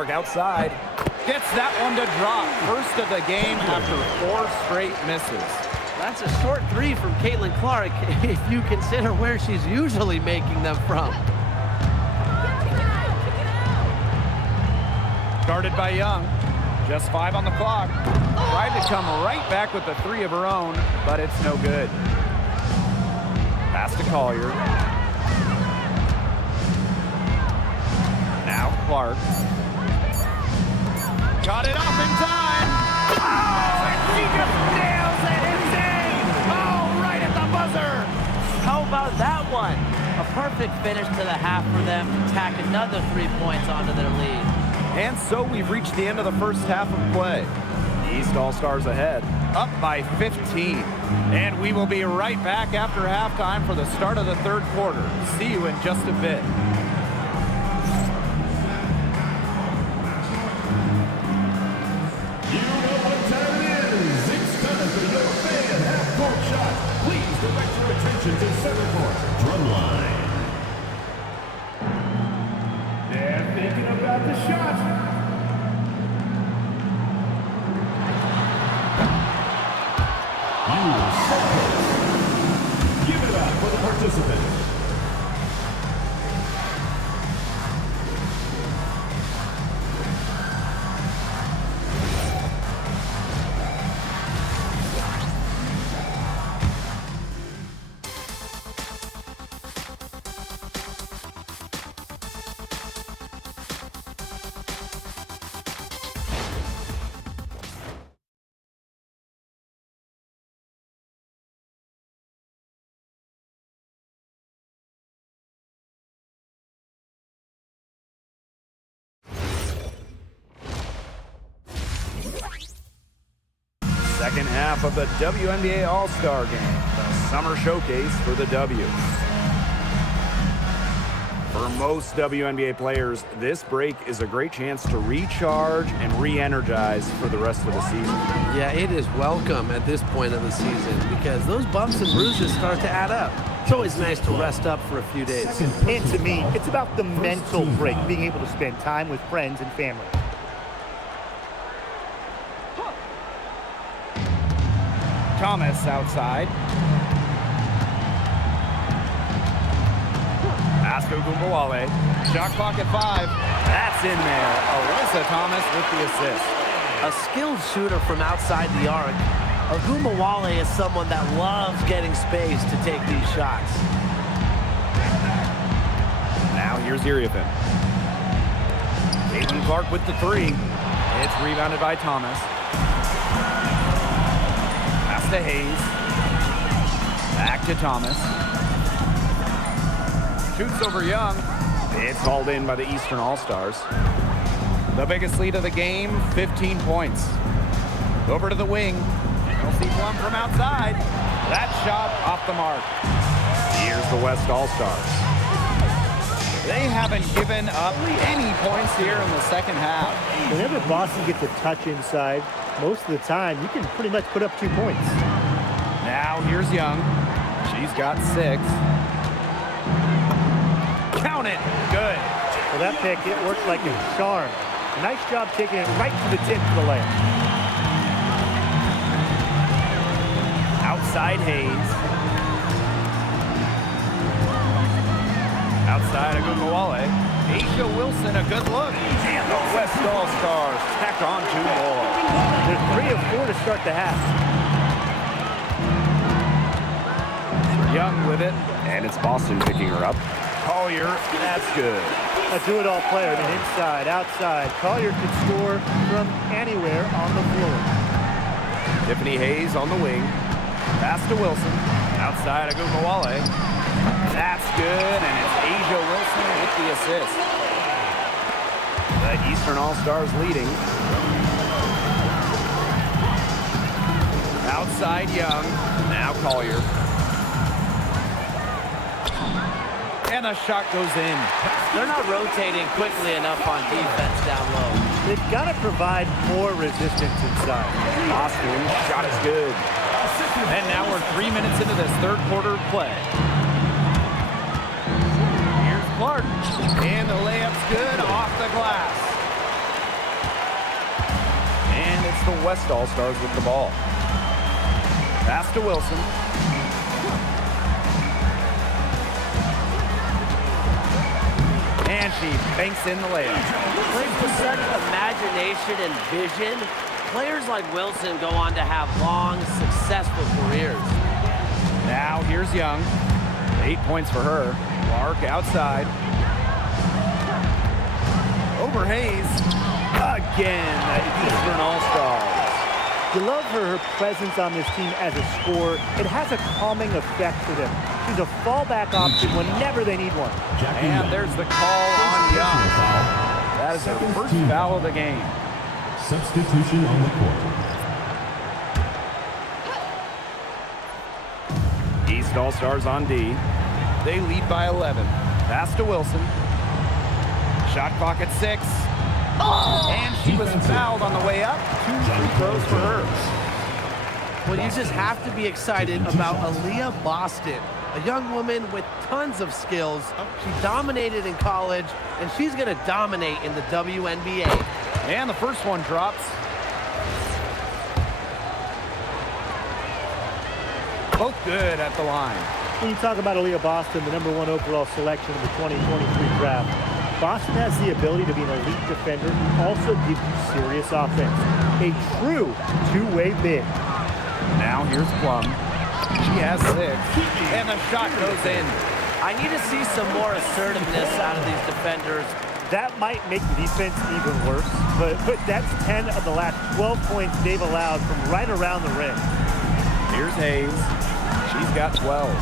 Clark outside. Gets that one to drop. First of the game after 4 straight misses. That's a short 3 from Caitlin Clark if you consider where she's usually making them from. Guarded by Young. Just 5 on the clock. Tried to come right back with the 3 of her own, but it's no good. Pass to Collier. Now Clark. Got it off in time. Oh, and she just nails it. Insane. Oh, right at the buzzer. How about that one? A perfect finish to the half for them to tack another 3 points onto their lead. And so we've reached the end of the first half of play. The East All-Stars ahead, up by 15. And we will be right back after halftime for the start of the third quarter. See you in just a bit. You know what time it is. It's time for your fan half-court shot. Please direct your attention to center court. Drumline. They're thinking about the shot. Give it up for the participants. Second half of the WNBA All-Star Game, the summer showcase for the W. For most WNBA players, this break is a great chance to recharge and re-energize for the rest of the season. Yeah, it is welcome at this point of the season because those bumps and bruises start to add up. It's always nice to rest up for a few days. And to me, it's about the mental break, being able to spend time with friends and family. Thomas outside. Pass to Gumbawale. Shot clock at 5. That's in there. Alyssa Thomas with the assist. A skilled shooter from outside the arc. Ogunbowale is someone that loves getting space to take these shots. Now here's Iriafen. Caitlin Clark with the 3. It's rebounded by Thomas. To Hayes. Back to Thomas. Shoots over Young. It's hauled in by the Eastern All-Stars. The biggest lead of the game, 15 points. Over to the wing. Chelsea Plum from outside. That shot off the mark. Here's the West All-Stars. They haven't given up any points here in the second half. Whenever Boston gets a touch inside, most of the time, you can pretty much put up 2 points. Now here's Young. She's got 6. Count it. Good. Well, that pick, it worked like a charm. Nice job taking it right to the tip for the layup. Outside Hayes. Outside Ogunbowale. Asia Wilson, a good look. And the West All-Stars tack on 2 more. There's 3 of 4 to start the half. Young with it, and it's Boston picking her up. Collier, that's good. A do-it-all player, and inside, outside. Collier can score from anywhere on the floor. Tiffany Hayes on the wing. Pass to Wilson. Outside Ogunbowale. That's good, and it's Asia Wilson with the assist. The Eastern All-Stars leading. Outside Young. Now Collier. And the shot goes in. They're not rotating quickly enough on defense down low. They've got to provide more resistance inside. Boston, shot is good. And now we're 3 minutes into this third quarter of play. Here's Clark. And the layup's good off the glass. the West All-Stars with the ball. Pass to Wilson. And she banks in the layup. Plays with such imagination and vision. Players like Wilson go on to have long, successful careers. Now here's Young. 8 points for her. Clark outside. Over Hayes. Again, the Eastern All-Stars. You love her presence on this team as a scorer. It has a calming effect for them. She's a fallback option whenever they need one. And there's the call on Young. That is her first foul of the game. Substitution on the court. East All-Stars on D. They lead by 11. Pass to Wilson. Shot clock at 6. And she was fouled on the way up. 2 free throws for her. Well, you just have to be excited about Aaliyah Boston, a young woman with tons of skills. She dominated in college, and she's going to dominate in the WNBA. And the first one drops. Both good at the line. When you talk about Aaliyah Boston, the #1 overall selection of the 2023 draft, Boston has the ability to be an elite defender who also gives you serious offense. A true two-way big. Now here's Plum. She has 6. And the shot goes in. I need to see some more assertiveness out of these defenders. That might make the defense even worse, but that's 10 of the last 12 points they've allowed from right around the rim. Here's Hayes. She's got 12.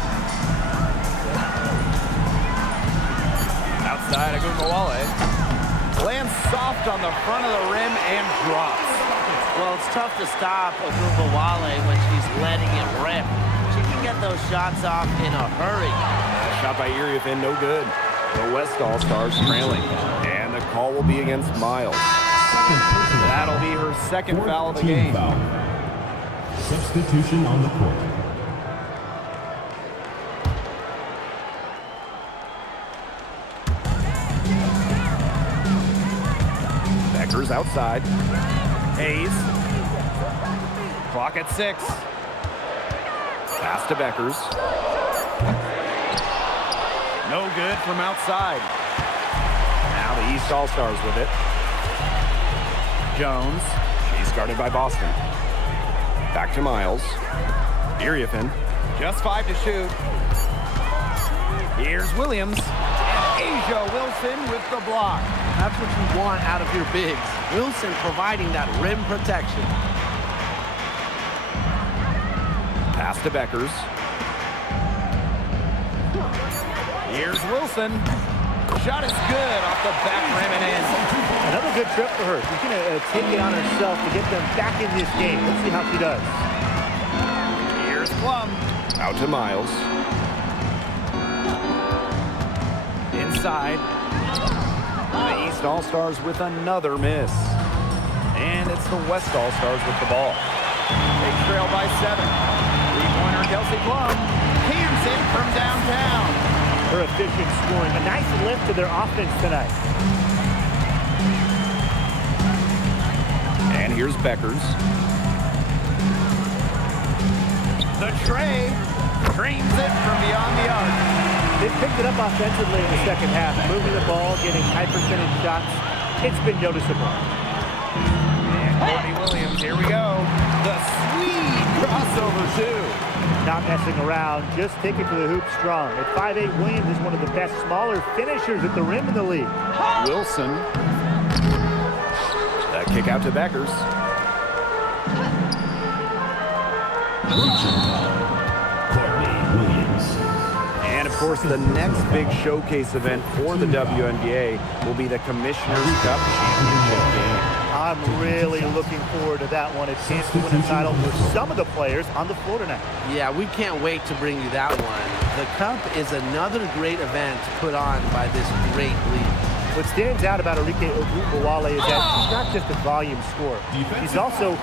Outside of Gugawale. Lands soft on the front of the rim and drops. Well, it's tough to stop Gugawale when she's letting it rip. She can get those shots off in a hurry. Shot by Iriefin, no good. The West All-Stars trailing. And the call will be against Miles. That'll be her second foul of the game. Foul. Substitution on the court. Becker's outside. Hayes. Clock at 6. Pass to Beckers. No good from outside. Now the East All-Stars with it. Jones. She's guarded by Boston. Back to Miles. Iriefin. Just 5 to shoot. Here's Williams. And Asia Wilson with the block. That's what you want out of your bigs. Wilson providing that rim protection. Pass to Beckers. Here's Wilson. Shot is good off the back rim and in. Another good trip for her. She's going to take it on herself to get them back in this game. Let's see how she does. Here's Plum. Out to Miles. Inside. The East All-Stars with another miss. And it's the West All-Stars with the ball. They trail by 7. Three-pointer Kelsey Plum. Cans in from downtown. Her efficient scoring. A nice lift to their offense tonight. And here's Beckers. The tray. Dreams it from beyond the arc. They've picked it up offensively in the second half, moving the ball, getting high percentage shots. It's been noticeable. And Courtney Williams, here we go. The sweet crossover, too. Not messing around, just take it to the hoop strong. At 5'8", Williams is one of the best smaller finishers at the rim in the league. Wilson. That kick out to Beckers. And of course, the next big showcase event for the WNBA will be the Commissioner's Cup Championship game. I'm really looking forward to that one. A chance to win a title for some of the players on the floor tonight. Yeah, we can't wait to bring you that one. The Cup is another great event put on by this great league. What stands out about Arike Ogunbowale is that she's not just a volume scorer. She's also,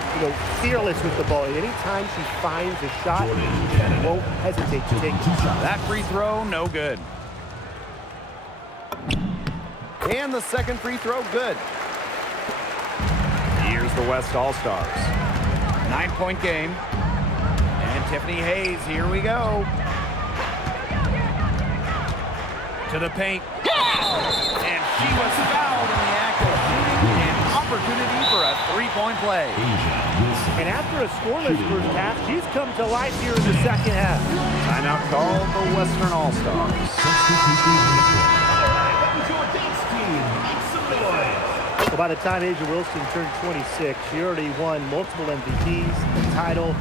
fearless with the ball. Anytime she finds a shot, she won't hesitate to take it. That free throw, no good. And the second free throw, good. Here's the West All-Stars. 9-point game. And Tiffany Hayes, here we go. To the paint. And she was fouled in the act of shooting. An opportunity for a three-point play. And after a scoreless first half, she's come to life here in the second half. Timeout called the Western All-Stars. Well, by the time Asia Wilson turned 26, she already won multiple MVPs, a title.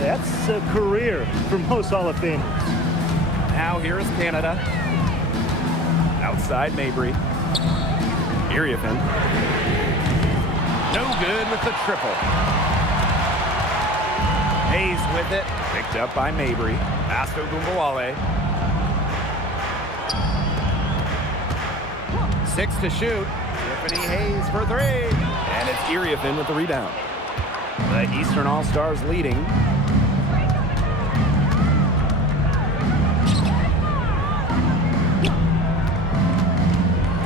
That's a career for most Hall of Famers. Now here is Canada. Outside Mabry. Iriafen. No good with the triple. Hayes with it. Picked up by Mabry. Pass to Gumbawale. 6 to shoot. Tiffany Hayes for 3. And it's Iriafen with the rebound. The Eastern All-Stars leading.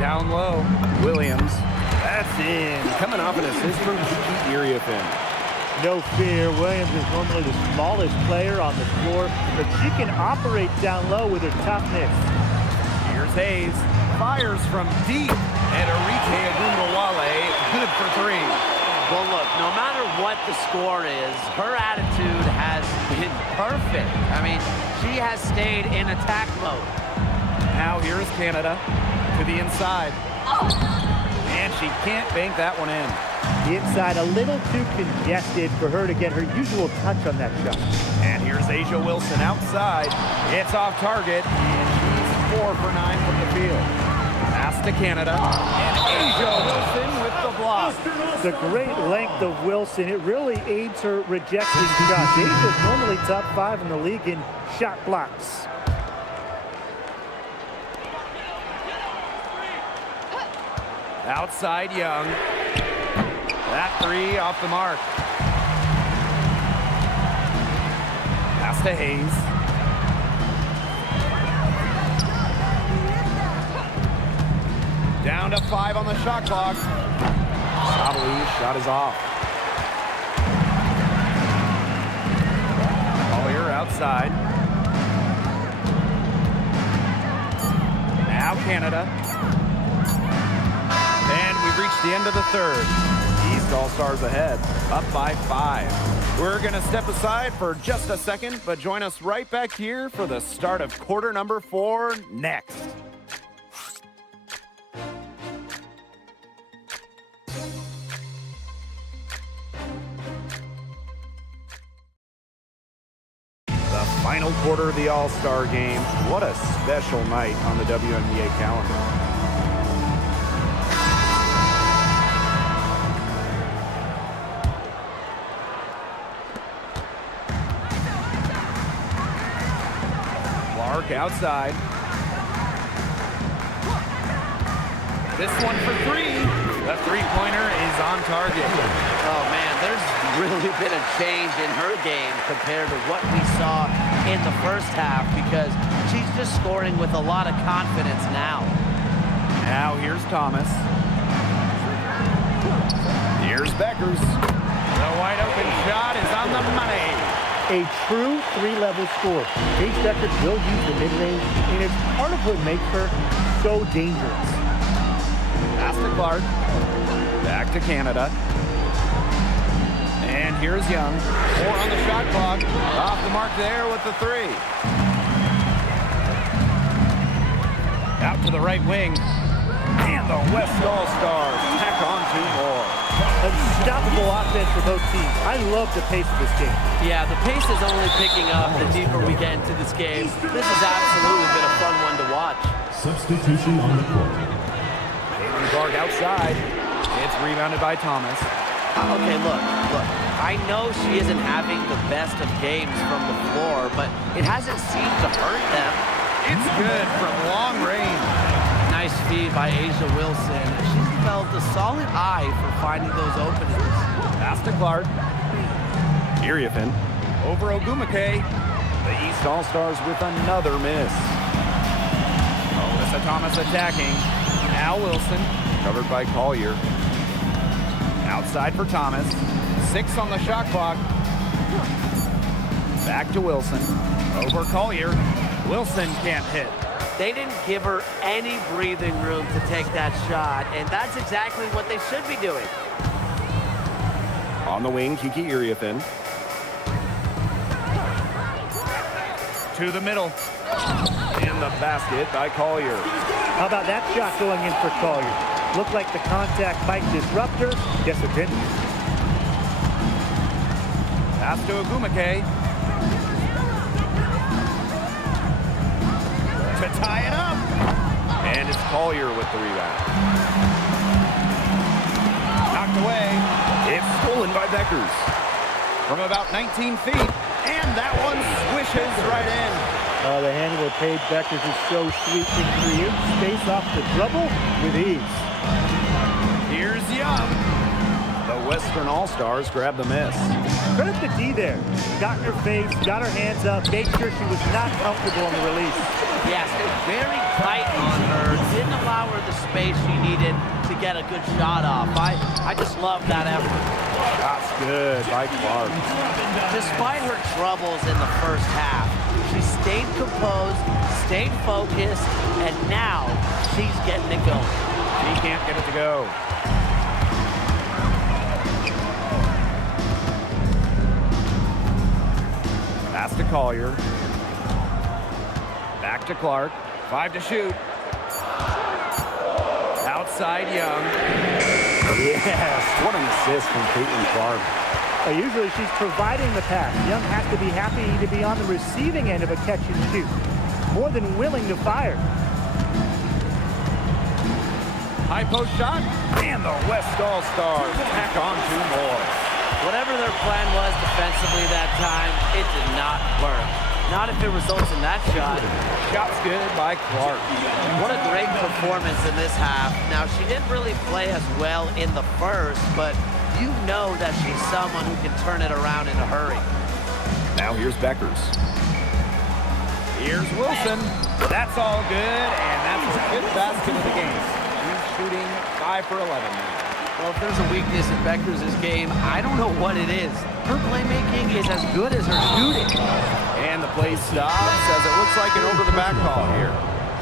Down low, Williams. That's in. Coming off an assist from Iriafen. No fear, Williams is normally the smallest player on the floor, but she can operate down low with her toughness. Here's Hayes. Fires from deep. And Arike Agumbawale, good for 3. Well, look, no matter what the score is, her attitude has been perfect. I mean, she has stayed in attack mode. Now here is Canada to the inside. And she can't bank that one in. The inside a little too congested for her to get her usual touch on that shot. And here's Asia Wilson outside. It's off target. And she's 4 for 9 from the field. Pass to Canada. And Asia Wilson with the block. The great length of Wilson, it really aids her rejecting shots. Asia's normally top 5 in the league in shot blocks. Outside Young. That 3 off the mark. Pass to Hayes. Down to 5 on the shot clock. Sabali's shot is off. Collier outside. Now Canada. And we've reached the end of the third. East All-Stars ahead, up by 5. We're going to step aside for just a second, but join us right back here for the start of quarter number 4 next. The final quarter of the All-Star game. What a special night on the WNBA calendar. Outside. This one for 3. The three-pointer is on target. Oh, man, there's really been a change in her game compared to what we saw in the first half because she's just scoring with a lot of confidence now. Now here's Thomas. Here's Beckers. The wide-open shot is on the money. A true 3-level score. Paige Beckers will use the mid-range, and it's part of what makes her so dangerous. Pass to Clark. Back to Canada. And here's Young. 4 on the shot clock. Off the mark there with the 3. Out to the right wing. And the West All-Stars tack on 2 more. Unstoppable offense for both teams. I love the pace of this game. Yeah, the pace is only picking up the deeper we get into this game. This has absolutely been a fun one to watch. Substitution on the court. Haley Clark outside. It's rebounded by Thomas. Okay, look. I know she isn't having the best of games from the floor, but it hasn't seemed to hurt them. It's good from long range. Nice feed by Asia Wilson. She's developed a solid eye for finding those openings. Pass to Clark. Iriafen over Ogumake. The East All-Stars with another miss. Alyssa Thomas attacking. Now Wilson, covered by Collier. Outside for Thomas. 6 on the shot clock. Back to Wilson. Over Collier. Wilson can't hit. They didn't give her any breathing room to take that shot, and that's exactly what they should be doing. On the wing, Kiki Iriathan. To the middle. In the basket by Collier. How about that shot going in for Collier? Looked like the contact might disrupt her. Guess it didn't. Pass to Agumake. To tie it up. And it's Collier with the rebound. Knocked away. It's stolen by Beckers. From about 19 feet. And that one swishes right in. The handle of Paige Beckers is so sweet. Can create space off the dribble with ease. Here's Young. The Western All-Stars grab the miss. Credit the D there. Got in her face, got her hands up, made sure she was not comfortable on the release. Yes, very tight on her. Didn't allow her the space she needed to get a good shot off. I just love that effort. That's good by Clark. Despite her troubles in the first half, she stayed composed, stayed focused, and now she's getting it going. She can't get it to go. Pass to Collier. Back to Clark. 5 to shoot. Outside Young. Yes, what an assist from Caitlin Clark. Usually she's providing the pass. Young has to be happy to be on the receiving end of a catch and shoot. More than willing to fire. High post shot. And the West All-Stars tack on 2 more. Whatever their plan was defensively that time, it did not work. Not if it results in that shot. Shot's good by Clark. What a great performance in this half. Now, she didn't really play as well in the first, but you know that she's someone who can turn it around in a hurry. Now here's Beckers. Here's Wilson. That's all good, and that's her 5th basket of the game. She's shooting 5 for 11 now. Well, if there's a weakness in Beckers' game, I don't know what it is. Her playmaking is as good as her shooting. And the play stops as it looks like an over-the-back call here.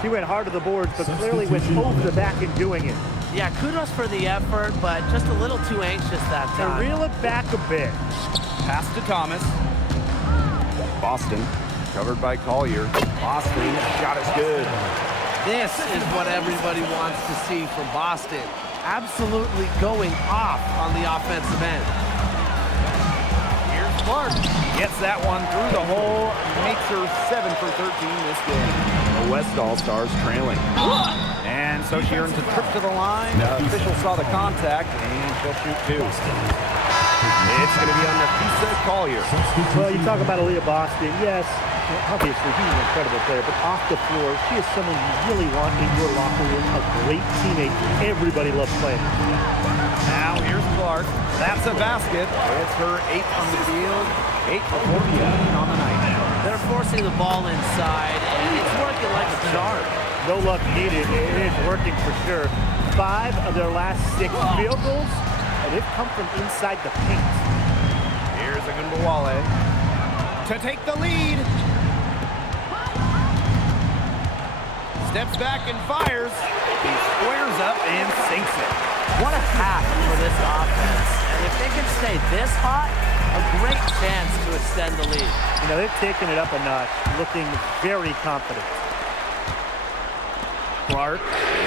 She went hard to the boards, but clearly went over the back in doing it. Yeah, kudos for the effort, but just a little too anxious that To time. reel it back a bit. Pass to Thomas. Boston, covered by Collier. Boston, shot is good. This is what everybody wants to see from Boston. Absolutely going off on the offensive end. Here's Clark. Gets that one through the hole. Makes her 7 for 13 this game. The West All-Stars trailing. And so she earns a trip to the line. The official saw the contact, and she'll shoot 2. It's going to be on Napheesa Collier. Well, you talk about Aaliyah Boston. Yes, obviously he's an incredible player, but off the floor, she is someone you really want in your locker room, a great teammate. Everybody loves playing. Now here's Clark. That's a basket. It's her 8th on the field. 8 for 14 on the night. They're forcing the ball inside, and it's working like a charm. No luck needed. It is working for sure. 5 of their last 6 field goals, and they've come from inside the paint. Here's Agunbawale to take the lead. Steps back and fires. He squares up and sinks it. What a half for this offense. And if they can stay this hot, a great chance to extend the lead. You know, they've taken it up a notch, looking very confident. Clark,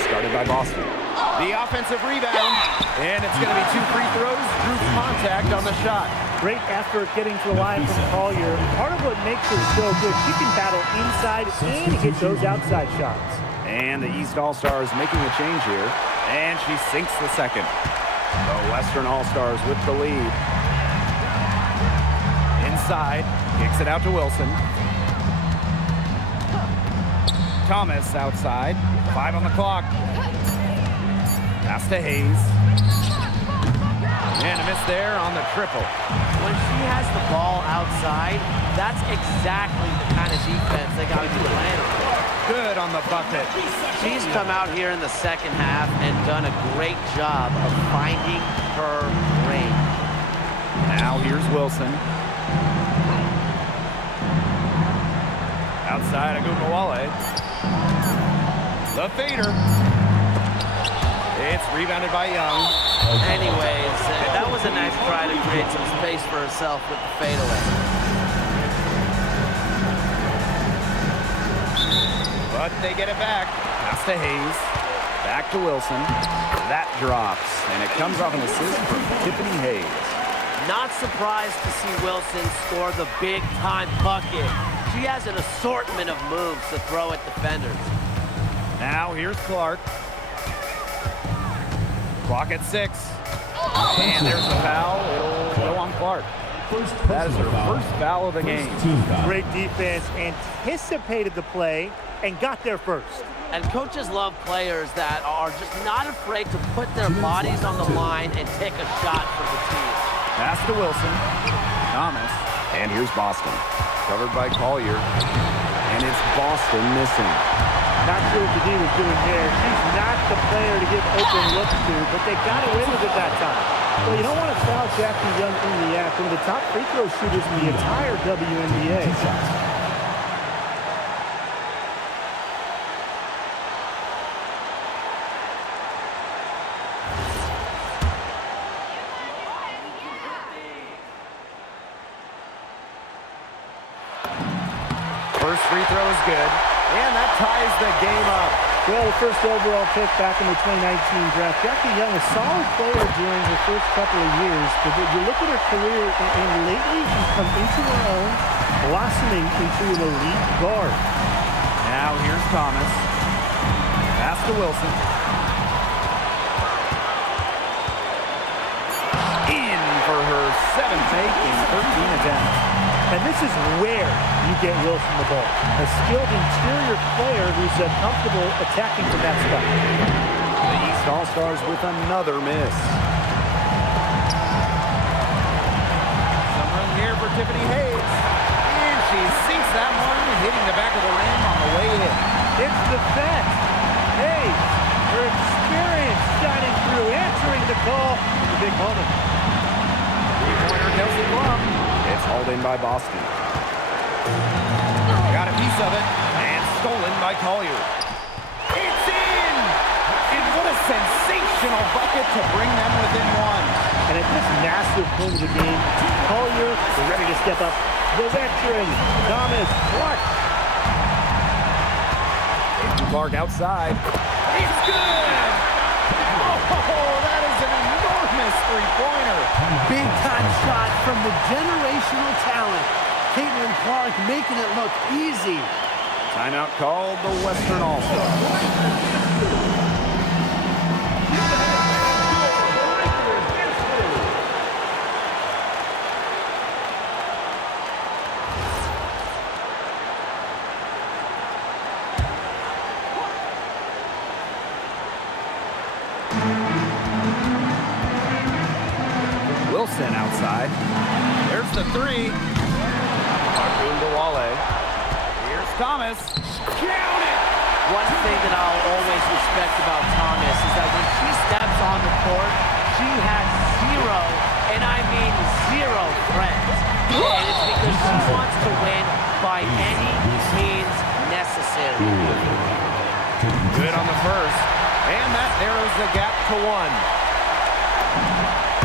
started by Boston. The offensive rebound, and it's going to be 2 free throws through contact on the shot. Great effort getting to the line from Collier. Part of what makes her so good, she can battle inside and hit those outside shots. And the East All-Stars making a change here, and she sinks the second. The Western All-Stars with the lead. Inside, kicks it out to Wilson. Thomas outside, 5 on the clock. Pass to Hayes. And a miss there on the triple. When she has the ball outside, that's exactly the kind of defense they got to be playing on. Good on the bucket. She's come out here in the second half and done a great job of finding her range. Now here's Wilson. Outside Agunmawale. The fader. It's rebounded by Young. Anyways, that was a nice try to create some space for herself with the fadeaway. But they get it back. Pass to Hayes. Back to Wilson. That drops. And it comes off an assist from Tiffany Hayes. Not surprised to see Wilson score the big-time bucket. She has an assortment of moves to throw at defenders. Now here's Clark. Clock at 6. And there's a foul. It'll go on Clark. That is her first foul of the game. Great defense, anticipated the play, and got there first. And coaches love players that are just not afraid to put their bodies on the line and take a shot for the team. Pass to Wilson. Thomas. And here's Boston. Covered by Collier. And it's Boston missing. Not sure what the D was doing there. She's not the player to give open looks to, but they got away with it that time. Well, you don't want to foul Jackie Young in the act. One of the top free throw shooters in the entire WNBA. First free throw is good. And that ties the game up. Well, the first overall pick back in the 2019 draft. Jackie Young, a solid player during her first couple of years, but you look at her career, and lately she's come into her own, blossoming into an elite guard. Now here's Thomas. Pass to Wilson. In for her 7th make in 13 attempts. And this is where you get Wilson the ball. A skilled interior player who's comfortable attacking from that spot. The East All-Stars with another miss. Some room here for Tiffany Hayes. And she sinks that one, hitting the back of the rim on the way in. It's the vet. Hayes, her experience shining through, answering the call. It's a big moment. Three-pointer Kelsey Plum. It's hauled in by Boston. Got a piece of it, and stolen by Collier. It's in! And what a sensational bucket to bring them within one. And at this massive point of the game, Collier is ready to step up. The veteran, Thomas Clark. Clark outside. It's good! Oh, that is an enormous three-pointer. Big-time shot from the generational talent. Caitlin Clark making it look easy. Timeout called the Western All-Stars. Wilson outside. There's the three. Agunmawale. Here's Thomas. Count it! One thing that I'll always respect about Thomas is that when she steps on the court, she has zero, and I mean zero friends. And it's because she wants to win by any means necessary. Good on the first. And that narrows the gap to one.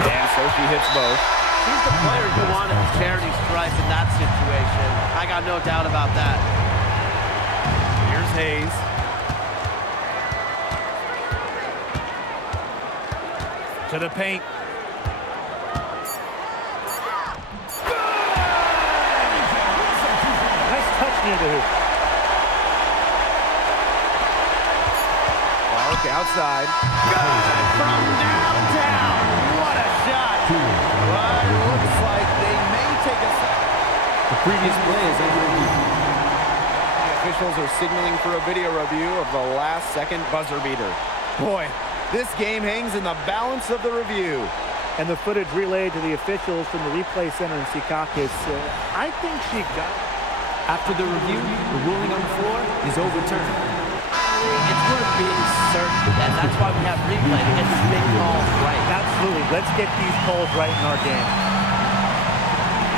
And so she hits both. She's the player you want at the charity stripe in that situation. I got no doubt about that. Here's Hayes. To the paint. Nice touch near the hoop. Clark outside. Good from downtown. What a shot. But it looks like they may take a set. The previous play is over. The officials are signaling for a video review of the last second buzzer beater. Boy, this game hangs in the balance of the review. And the footage relayed to the officials from the replay center in Secaucus. I think she got it. After the review, the ruling on the floor is overturned. It's worth being certain, and that's why we have replay to get these big calls right. Absolutely. Let's get these calls right in our game.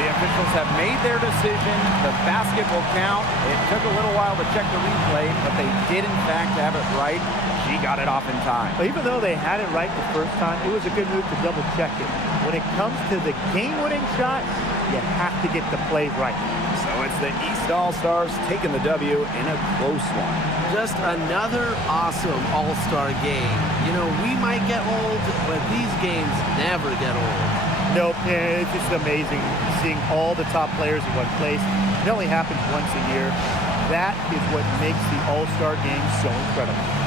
The officials have made their decision. The basket will count. It took a little while to check the replay, but they did, in fact, have it right. She got it off in time. But even though they had it right the first time, it was a good move to double check it. When it comes to the game-winning shot, you have to get the play right. So it's the East All-Stars taking the W in a close one. Just another awesome All-Star game. You know, we might get old, but these games never get old. Nope, it's just amazing seeing all the top players in one place. It only happens once a year. That is what makes the All-Star game so incredible.